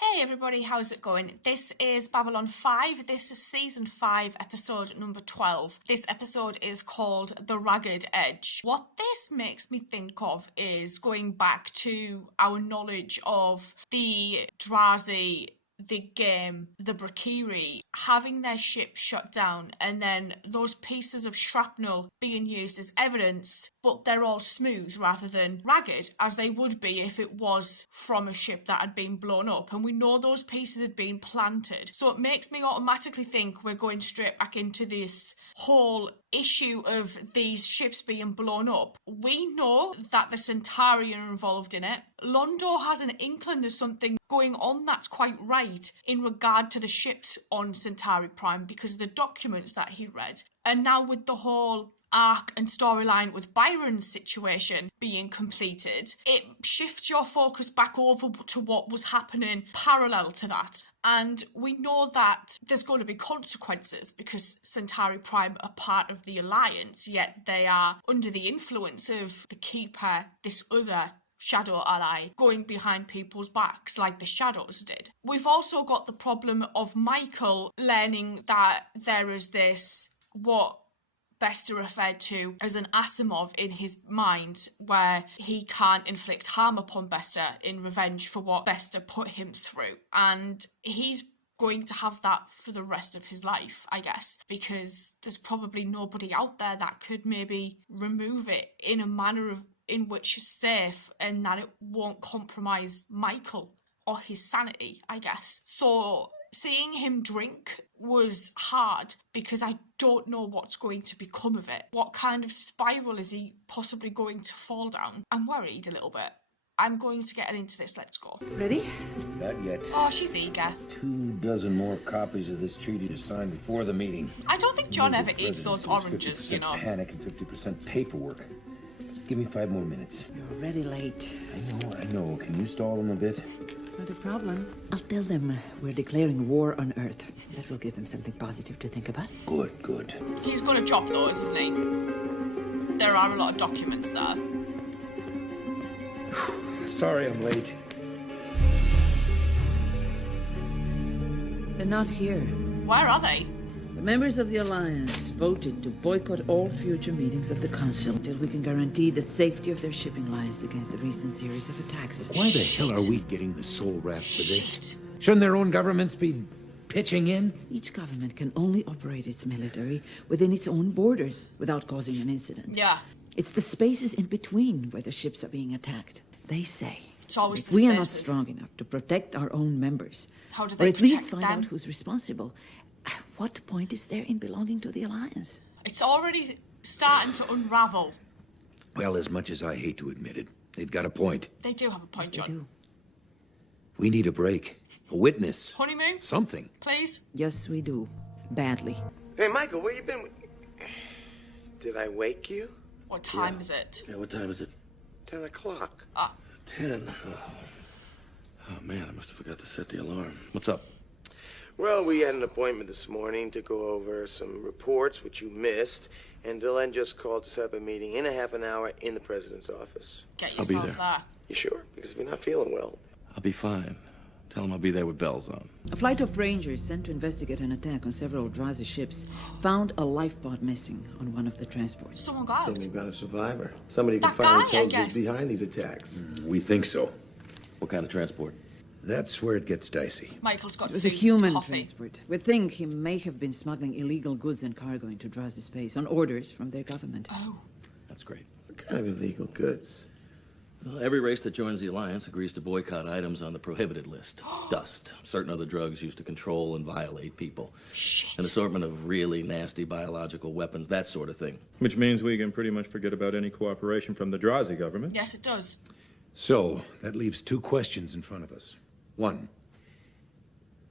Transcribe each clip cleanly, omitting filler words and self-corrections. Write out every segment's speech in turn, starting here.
Hey everybody, how's it going? This is Babylon 5. This is season 5, episode number 12. This episode is called The Ragged Edge. What this makes me think of is going back to our knowledge of the Drazi, the game, the Brakiri, having their ship shut down, and then those pieces of shrapnel being used as evidence, but they're all smooth rather than ragged, as they would be if it was from a ship that had been blown up. And we know those pieces had been planted. So it makes me automatically think we're going straight back into this whole issue of these ships being blown up. We know that the Centauri are involved in it. Londo has an inkling there's something going on that's quite right in regard to the ships on Centauri Prime because of the documents that he read. And now with the whole arc and storyline with Byron's situation being completed, it shifts your focus back over to what was happening parallel to that. And we know that there's going to be consequences because Centauri Prime are part of the Alliance, yet they are under the influence of the Keeper, this other shadow ally, going behind people's backs like the Shadows did. We've also got the problem of Michael learning that there is this, what Bester referred to as an Asimov in his mind, where he can't inflict harm upon Bester in revenge for what Bester put him through. And he's going to have that for the rest of his life, I guess, because there's probably nobody out there that could maybe remove it in a manner in which is safe and that it won't compromise Michael or his sanity, I guess. So seeing him drink was hard because I don't know what's going to become of it. What kind of spiral is he possibly going to fall down? I'm worried a little bit. I'm going to get into this. Let's go. Ready? Not yet. Oh, she's eager. 24 more copies of this treaty to sign before the meeting. I don't think John ever eats those oranges, you know. Panic and 50% paperwork. Give me 5 more minutes. You're already late. I know. Can you stall them a bit? Not a problem. I'll tell them we're declaring war on Earth. That will give them something positive to think about. Good. He's going to drop those, isn't he? There are a lot of documents there. Sorry I'm late. They're not here. Where are they? The members of the Alliance voted to boycott all future meetings of the Council until we can guarantee the safety of their shipping lines against the recent series of attacks. Why the hell are we getting the sole rap for this? Shouldn't their own governments be pitching in? Each government can only operate its military within its own borders without causing an incident. Yeah. It's the spaces in between where the ships are being attacked. They say It's always if the we spaces. are not strong enough to protect our own members, How do they or at protect least find them? out who's responsible, what point is there in belonging to the Alliance? It's already starting to unravel. Well, as much as I hate to admit it, they've got a point. They do have a point, Yes, they John. do. We need a break. A witness. Honeymoon? Something. Please? Yes, we do. Badly. Hey, Michael, where you been? Did I wake you? What time is it? Yeah, what time is it? 10 o'clock. 10. Oh, man, I must have forgot to set the alarm. What's up? Well, we had an appointment this morning to go over some reports, which you missed, and Dylan just called to set up a meeting in a half an hour in the president's office. Get I'll be yourself there. You sure? Because we're not feeling well. I'll be fine. Tell him I'll be there with bells on. A flight of Rangers sent to investigate an attack on several Drazi ships found a lifeboat missing on one of the transports. Someone got Then out. we've got a survivor. Somebody who That finally guy, I tells who's guess. behind these attacks. We think so. What kind of transport? That's where it gets dicey. Michael's got It was a Susan's human coffee. transport. We think he may have been smuggling illegal goods and cargo into Drazi space on orders from their government. Oh. That's great. What kind of illegal goods? Well, every race that joins the Alliance agrees to boycott items on the prohibited list. Dust, certain other drugs used to control and violate people. Shit. An assortment of really nasty biological weapons, that sort of thing. Which means we can pretty much forget about any cooperation from the Drazi government. Yes, it does. So, that leaves 2 questions in front of us. 1,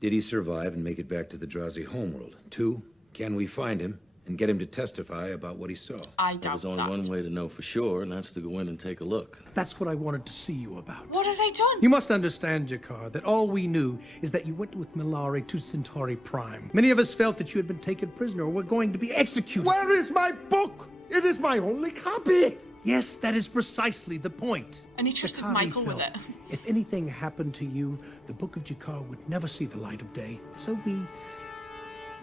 did he survive and make it back to the Drazi homeworld? 2, can we find him and get him to testify about what he saw? I doubt There's only that. one way to know for sure, and that's to go in and take a look. That's what I wanted to see you about. What have they done? You must understand, Jakar, that all we knew is that you went with Milari to Centauri Prime. Many of us felt that you had been taken prisoner or were going to be executed. Where is my book? It is my only copy. Yes, that is precisely the point. And he trusted Bakari Michael with felt it. If anything happened to you, the Book of Jakar would never see the light of day. So we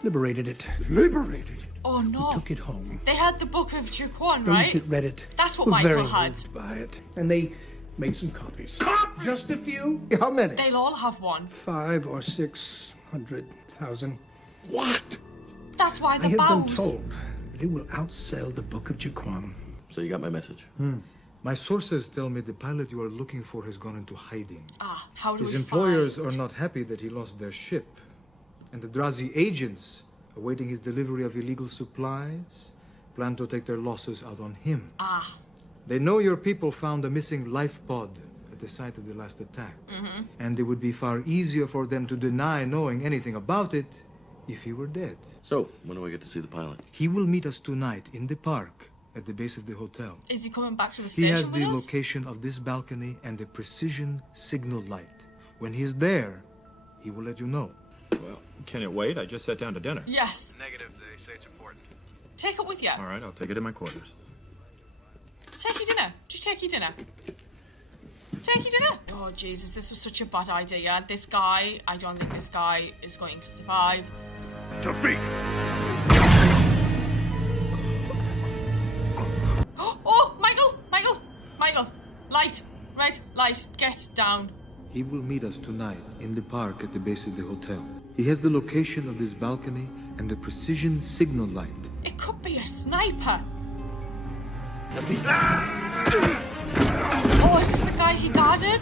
liberated it. Liberated? Oh no. Took it home. They had the Book of Jaquan, Those right? that read it That's what were Michael very had. moved by it. And they made some copies. Just a few? How many? They'll all have one. 500,000 or 600,000. What? That's why I the have been bows. told that it will outsell the Book of Jaquan. So you got my message? My sources tell me the pilot you are looking for has gone into hiding. Ah, how do His we employers find... are not happy that he lost their ship. And the Drazi agents, awaiting his delivery of illegal supplies, plan to take their losses out on him. Ah. They know your people found a missing life pod at the site of the last attack. And it would be far easier for them to deny knowing anything about it if he were dead. So, when do I get to see the pilot? He will meet us tonight in the park at the base of the hotel. Is he coming back to the He station has with the us? location of this balcony and the precision signal light. When he is there, he will let you know. Well, can it wait? I just sat down to dinner. Yes. Negative, they say it's important. Take it with you. All right, I'll take it in my quarters. Take your dinner. Just take your dinner. Take your dinner. Oh, Jesus, this was such a bad idea. This guy, I don't think this guy is going to survive. Tafik! Oh, Michael! Michael! Michael! Light! Red light. Get down. He will meet us tonight in the park at the base of the hotel. He has the location of this balcony and the precision signal light. It could be a sniper. Oh, is this the guy he guarded?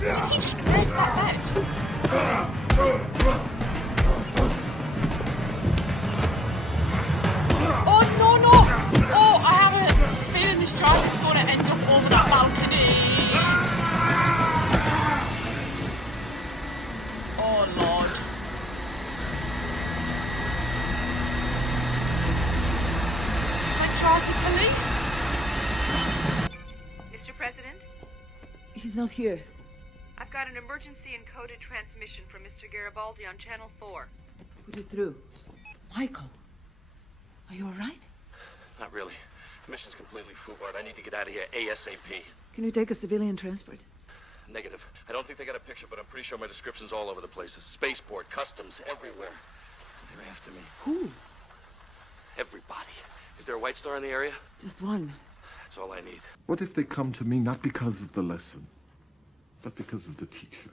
Did he just break that bed? Oh, no, no! Oh, I have a feeling this Jaws is going to end up over that balcony. Oh, Lord. It's like Jurassic Police. Mr. President, He's not here. I've got an emergency encoded transmission from Mr. Garibaldi on Channel 4. Put it through. Michael, are you all right? Not really. The mission's completely foobarred. I need to get out of here ASAP. Can you take a civilian transport? Negative. I don't think they got a picture, but I'm pretty sure my description's all over the place. Spaceport, customs, everywhere. They're after me. Who? Everybody. Is there a White Star in the area? Just one. That's all I need. What if they come to me not because of the lesson, but because of the teacher?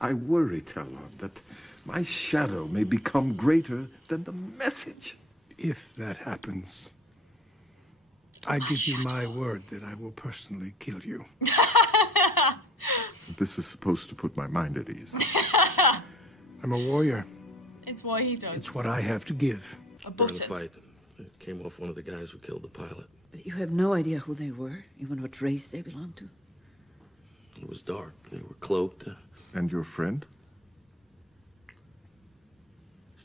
I worry, Talon, that my shadow may become greater than the message. If that happens, I give you my word that I will personally kill you. This is supposed to put my mind at ease. I'm a warrior. It's what he does. It's what I have to give. A During the button. fight, it came off one of the guys who killed the pilot. But you have no idea who they were, even what race they belonged to. It was dark. They were cloaked. And your friend?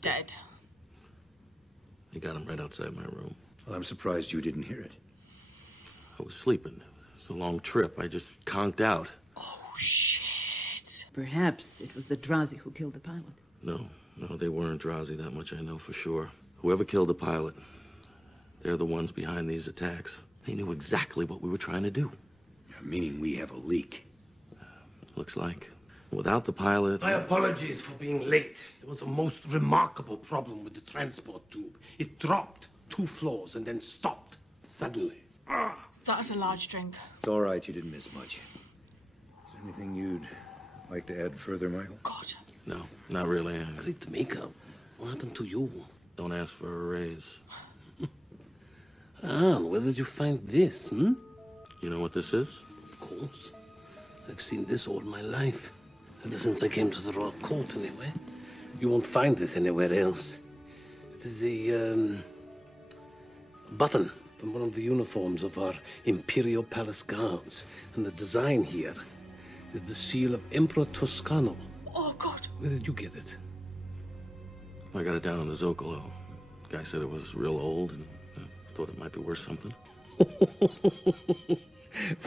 Dead. They got him right outside my room. Well, I'm surprised you didn't hear it. I was sleeping. It was a long trip. I just conked out. Oh, shit. Perhaps it was the Drazi who killed the pilot. No, they weren't Drazi, that much I know for sure. Whoever killed the pilot, they're the ones behind these attacks. They knew exactly what we were trying to do. Meaning we have a leak. Looks like. Without the pilot... My apologies for being late. There was a most remarkable problem with the transport tube. It dropped 2 floors and then stopped suddenly. That is a large drink. It's all right, you didn't miss much. Is there anything you'd like to add further, Michael? God. No, not really. Great makeup. What happened to you? Don't ask for a raise. Where did you find this, You know what this is? Of course. I've seen this all my life. Ever since I came to the Royal Court, anyway. You won't find this anywhere else. It is a, button from one of the uniforms of our Imperial Palace Guards. And the design here is the seal of Emperor Toscano. Oh, God. Where did you get it? I got it down on the Zocalo. The guy said it was real old and thought it might be worth something.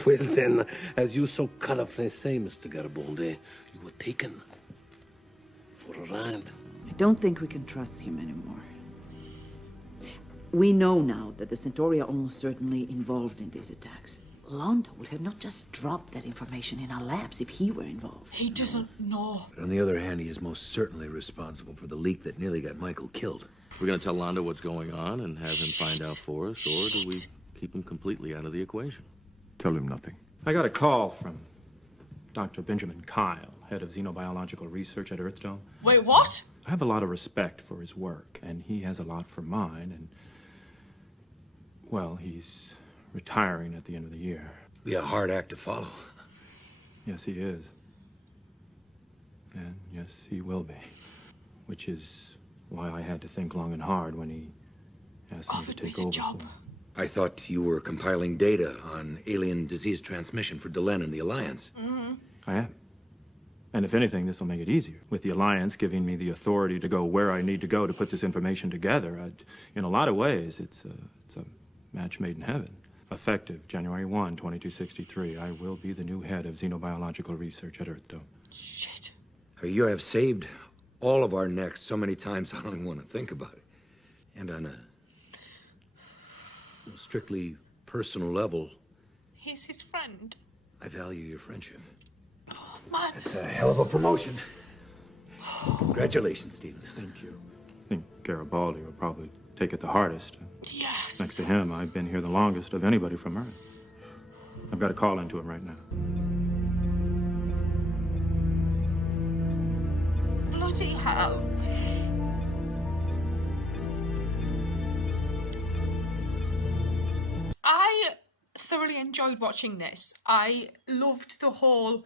Well, then, as you so colorfully say, Mr. Garibaldi, you were taken for a ride. I don't think we can trust him anymore. We know now that the Centauri are almost certainly involved in these attacks. Londo would have not just dropped that information in our labs if he were involved. He doesn't know. But on the other hand, he is most certainly responsible for the leak that nearly got Michael killed. We're gonna tell Londo what's going on and have him find out for us, or do we keep him completely out of the equation? Tell him nothing. I got a call from Dr. Benjamin Kyle, head of xenobiological research at Earthdome. Wait, what? I have a lot of respect for his work, and he has a lot for mine, and, well, he's retiring at the end of the year. Be a hard act to follow. Yes, he is. And yes, he will be. Which is why I had to think long and hard when he asked me to take over. Job. I thought you were compiling data on alien disease transmission for Delenn and the Alliance. Mm-hmm. I am. And if anything, this will make it easier. With the Alliance giving me the authority to go where I need to go to put this information together, in a lot of ways, it's a match made in heaven. Effective January 1, 2263, I will be the new head of xenobiological research at Earthdome. Shit. You have saved all of our necks so many times I don't even want to think about it. And on a strictly personal level, He's his friend. I value your friendship. Oh, man. That's a hell of a promotion. Congratulations, Stephen. Thank you. I think Garibaldi will probably take it the hardest. Yes. Next to him, I've been here the longest of anybody from Earth. I've got a call into him right now. Bloody hell. I thoroughly enjoyed watching this. I loved the whole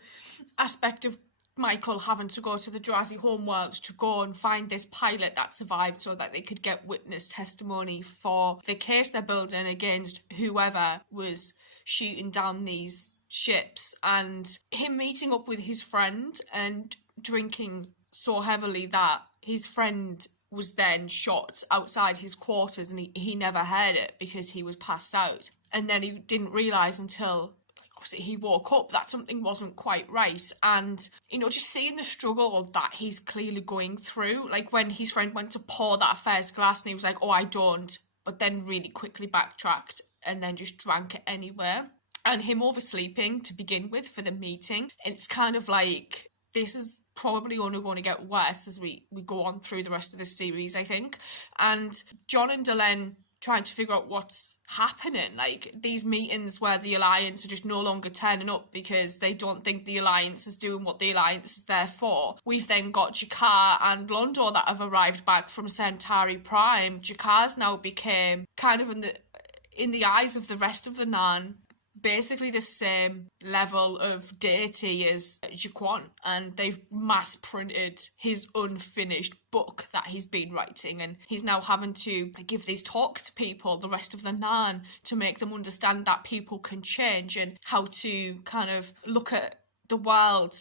aspect of Michael having to go to the Jurassic homeworld to go and find this pilot that survived so that they could get witness testimony for the case they're building against whoever was shooting down these ships, and him meeting up with his friend and drinking so heavily that his friend was then shot outside his quarters, and he never heard it because he was passed out. And then he didn't realise until obviously he woke up that something wasn't quite right. And, you know, just seeing the struggle that he's clearly going through, like when his friend went to pour that first glass and he was like, oh, I don't, but then really quickly backtracked and then just drank it anyway. And him oversleeping to begin with for the meeting. It's kind of like, this is probably only going to get worse as we go on through the rest of this series, I think. And John and Delenn trying to figure out what's happening, like these meetings where the Alliance are just no longer turning up because they don't think the Alliance is doing what the Alliance is there for. We've then got Jakar and Londo that have arrived back from Centauri Prime. Jakar's now became kind of in the eyes of the rest of the Nan, basically the same level of deity as Jaquan, and they've mass printed his unfinished book that he's been writing, and he's now having to give these talks to people, the rest of the Nan, to make them understand that people can change and how to kind of look at the world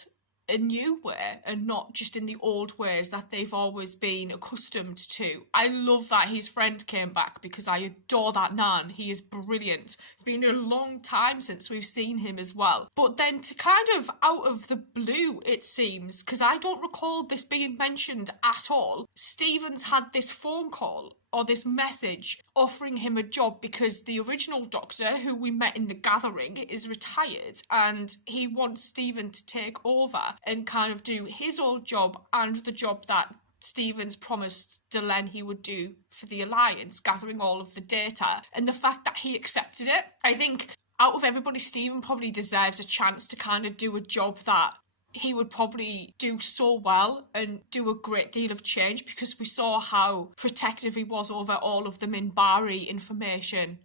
a new way and not just in the old ways that they've always been accustomed to. I love that his friend came back because I adore that Nan. He is brilliant. It's been a long time since we've seen him as well. But then to kind of out of the blue, it seems, because I don't recall this being mentioned at all, Stevens had this phone call or this message offering him a job because the original Doctor, who we met in the Gathering, is retired and he wants Stephen to take over and kind of do his old job and the job that Stevens promised Delenn he would do for the Alliance, gathering all of the data. And the fact that he accepted it, I think out of everybody, Stephen probably deserves a chance to kind of do a job that he would probably do so well and do a great deal of change, because we saw how protective he was over all of the Minbari information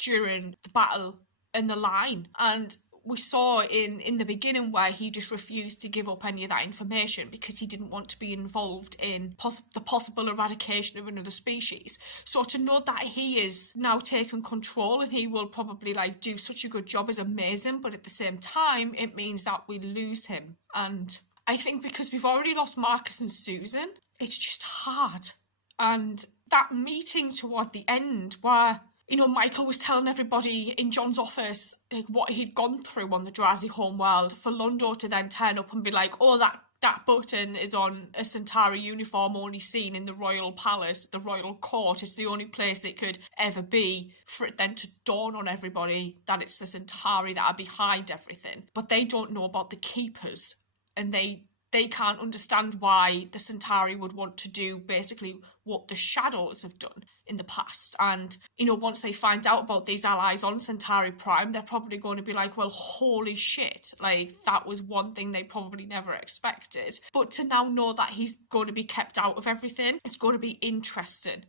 during the battle and the line. And we saw in the beginning where he just refused to give up any of that information because he didn't want to be involved in the possible eradication of another species. So to know that he is now taking control and he will probably do such a good job is amazing, but at the same time it means that we lose him. And I think because we've already lost Marcus and Susan, it's just hard. And that meeting toward the end where, you know, Michael was telling everybody in John's office what he'd gone through on the Jurassic homeworld, for Londo to then turn up and be like, oh, that that button is on a Centauri uniform only seen in the royal palace, the royal court. It's the only place it could ever be, for it then to dawn on everybody that it's the Centauri that are behind everything. But they don't know about the Keepers, and they can't understand why the Centauri would want to do basically what the Shadows have done in the past. And, you know, once they find out about these allies on Centauri Prime, they're probably going to be like, well, holy shit, like, that was one thing they probably never expected. But to now know that he's going to be kept out of everything, it's going to be interesting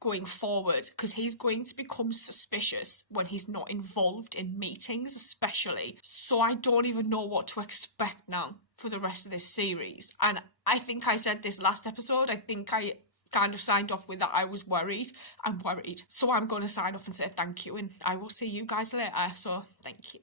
going forward, because he's going to become suspicious when he's not involved in meetings, especially. So I don't even know what to expect now for the rest of this series. And I think I said this last episode, I think I kind of signed off with that I was worried. I'm worried. So I'm going to sign off and say thank you, and I will see you guys later. So thank you.